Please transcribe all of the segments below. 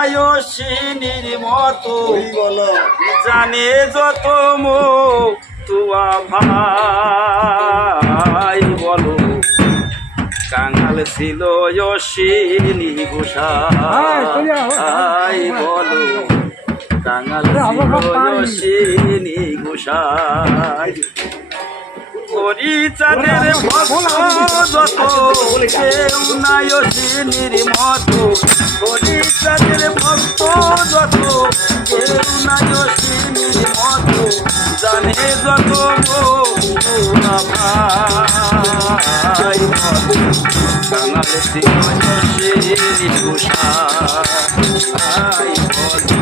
আয়সিনীর মতো। জানে যত মো তুয়া ভাই বলো। কাঙাল ছিল অশ্বিনী গোসাই বলো। কাঙাল ছিল অশ্বিনী গোসাই হরিচাঁদের ভক্ত যত অশ্বিনীর মতো। হরিচাঁদের ভক্ত যত, কেউ অশ্বিনীর মতো। জানে যত ভাই কাঙাল ছিল অশ্বিনী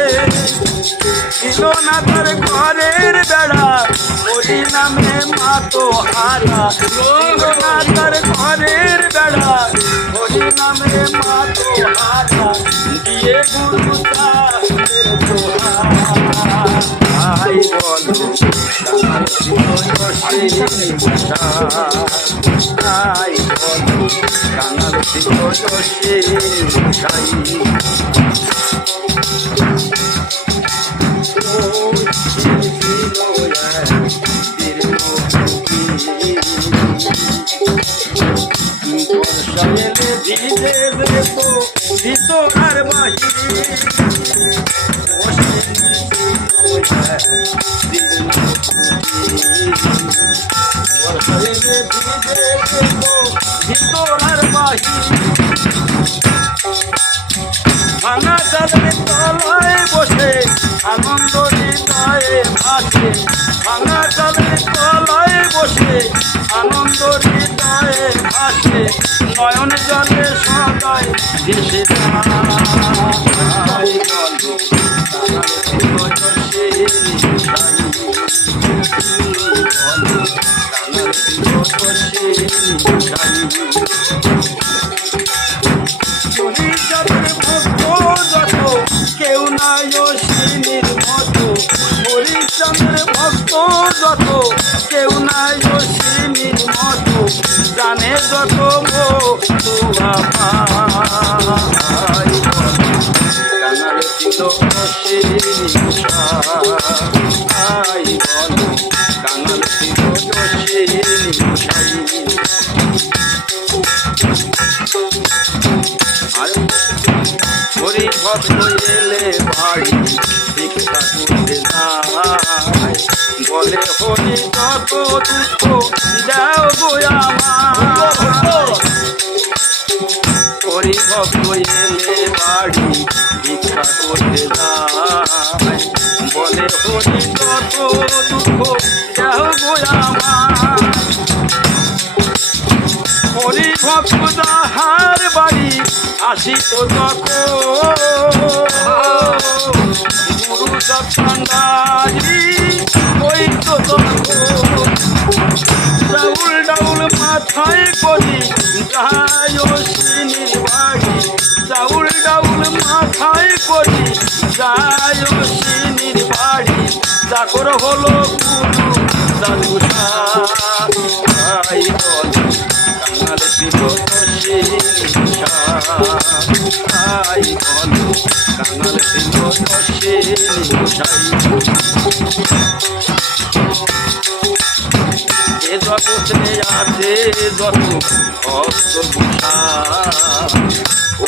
তার ঘরের বেড়া ওই নামে মাতো হারা। তার ঘরের বেড়া ওই নামে মাতো হারা। দিয়ে গুরু দোহাই বলো তাই বলো কাঙাল ছিল ভিজে দেখো ভিতর আর বাহিরে ভিতর আর বাহিরে ভাঙা চালের তলায় বসে, আনন্দ হৃদয়ে ভাসে ভাঙা চালের তলায় বসে আনন্দ হৃদয়ে ভাসে নয়ন জলে সদায় যত কেউ নাই অশ্বিনীর মতো হরিচাঁদের ভক্ত যত কেউ নাই অশ্বিনীর মতো জানে যত মো তুয়া ভাই ছিল অশ্বিনী ভাই কাঙাল ছিল আর হরি ভক্ত এলে বাড়ি ভিক্ষা করতে যায়, বলে হরি যত দুঃখ দাও গো ভক্ত এলে বাড়ি ভিক্ষা করতে যায় বলে হরি যত দুঃখ দাও গো আমার হরি ভক্ত যাহার বাড়ি আসি তো গুরু সৎসঙ্গারি ওই তো ডাউল ডাউল মাথায় করি অশ্বিনীর বাড়ি ডাউল ডাউল মাথায় করি অশ্বিনীর বাড়ি চাকর হলো গুরু দাদু বল কাঙাল ছিল সাই বল কাঙাল ছিল সাই এ জগতে আছে যত ভক্ত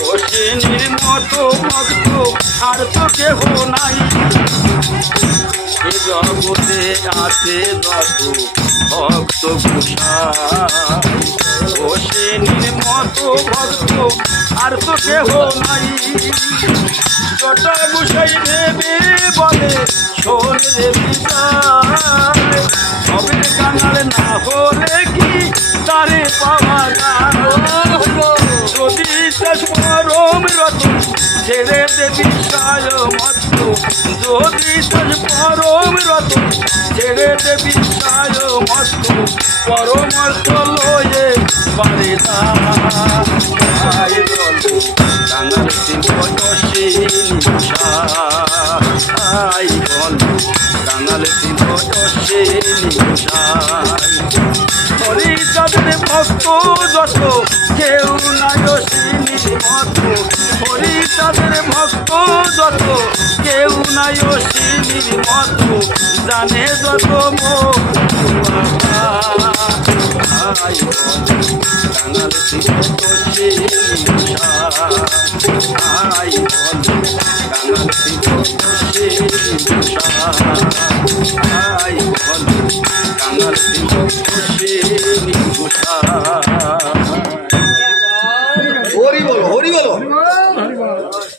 অশ্বিনীর মতো ভক্ত আর তো কেহ নাই। জগতে আছে যত ভক্ত অশ্বিনীর মতো ভক্ত আর তো কেহ নাই। জটা ভেবে বলে, শোন রে কাঙাল না হলে তারে পাওয়া যদি চাষ পরম রত, ছেড়ে দেবী সায় মত্ত। যদি তোর পরম রত, ছেড়ে দেবী সায় মত্ত। পরমর্থ লয়ে পারে কাঙাল সিংহ আই বলো কাঙাল সিংহ কৃষ্ণের ভক্ত যত। কেউ নায়সিনী মত। হরি তাদের ভক্ত যত। কেউ নায়সিনী মত। জানে যত কাঙাল সিংহ।